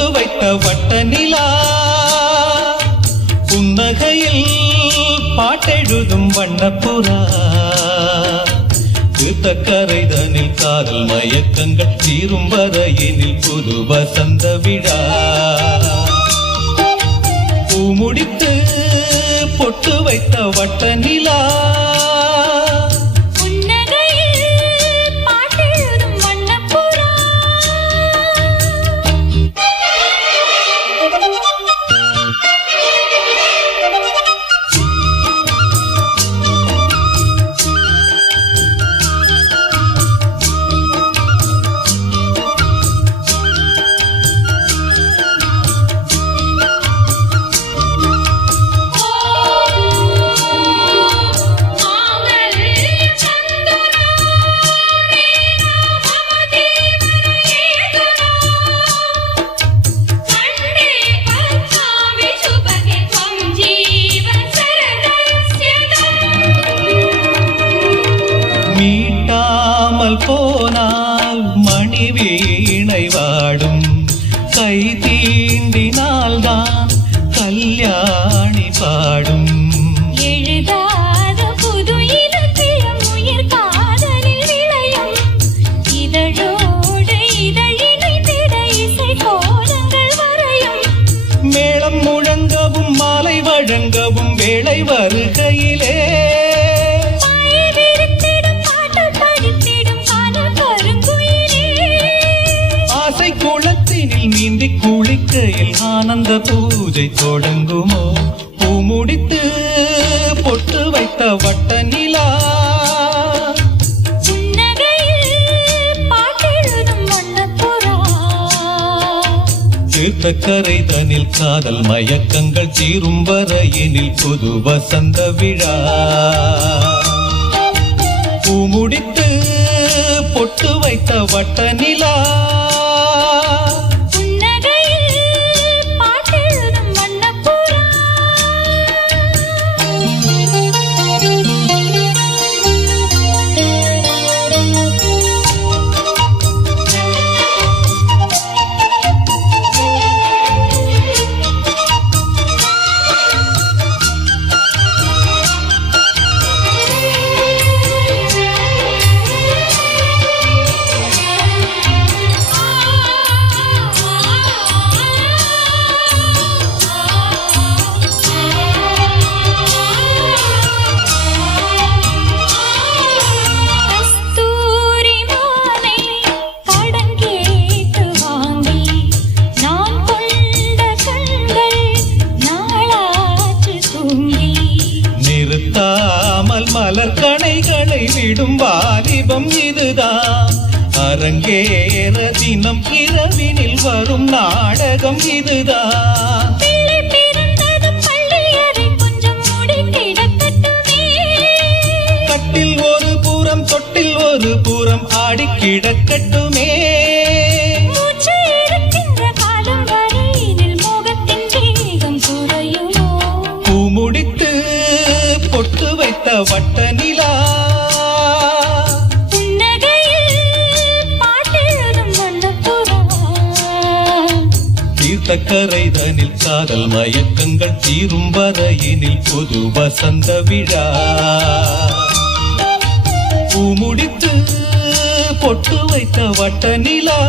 பொட்டு வைத்த வட்ட நிலா புன்னகையில் பாட்டெழுதும் வண்ணப்புறா தீர்த்தக்கரைதனில் காதல் மயக்கங்கள் தீரும் வரையினில் புது வசந்த விழா பூ முடித்து பொட்டு வைத்த வட்ட நிலா மீட்டாமல் போனால் மணி வீணை வாடும் கை தீண்டினால்தான் கல்யாணி பாடும் எழுதாத புது இலக்கியம் உயிர் காதலில் விளையும் இதழோடு இதழினை திட இசை கோலங்கள் வரையும் மேளம் முழங்கவும் மாலை வழங்கவும் வேளை வருகையிலே குளத்தினில் நீந்தி குளிக்கையில் ஆனந்த பூஜை தொடங்குமோ பூ முடித்து பொட்டு வைத்த வட்ட நிலா தீர்த்தக்கரைதனில் காதல் மயக்கங்கள் தீரும் வரையினில் புது வசந்த விழா பூ முடித்து பொட்டு வைத்த வட்ட நிலா நிறுத்தாமல் மலர் கணைகளை விடும் வாலிபம் இதுதான் அரங்கேற தினம் இரவினில் வரும் நாடகம் இதுதான் கட்டில் ஒரு புறம் தொட்டில் ஒரு புறம் ஆடி கிடக்கட்டுமே பூ முடித்து பொட்டு வைத்த வட்ட நிலா தீர்த்தக்கரைதனில் காதல் மயக்கங்கள் தீரும் வரையினில் புது வசந்த விழா பூ முடித்து பொட்டு வைத்த வட்ட நிலா